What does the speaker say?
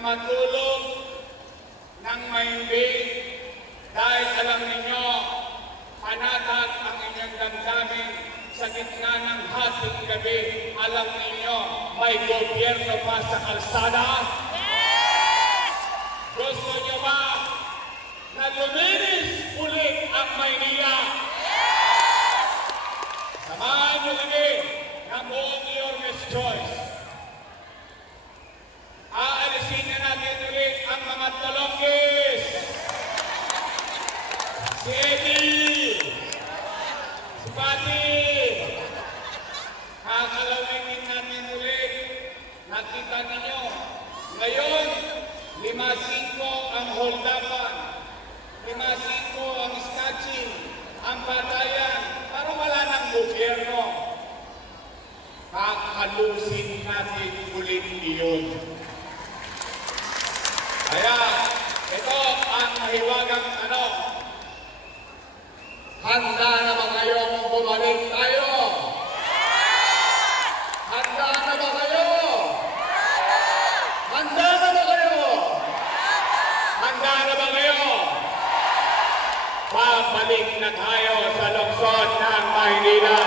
matulog ng mahimbing dahil alam ninyo, panatag ang inyong damdamin sa gitna ng hating gabi. Alam ninyo, may gobyerno pa sa kalsada? Yes! Gusto nyo ba na luminis ulit ang Maynila? Yes! Samahan nyo kami ng buong Yormes Choice. Aalisin na natin ulit ang mga talonggis. Si Eddie, si Pati, kakalawin natin ulit. Nakita ninyo, ngayon, 5-5 ang holdapan, 5-5 ang snatching, ang batayan, para wala ng gobyerno. Kakalusin natin ulit iyon. Kaya, ito ang mahiwagang tanong. Handa na ba kayong bumalik tayo? Handa na ba kayo? Handa na ba kayo? Handa na ba kayo? Babalik na tayo sa lungsod ng Maynila.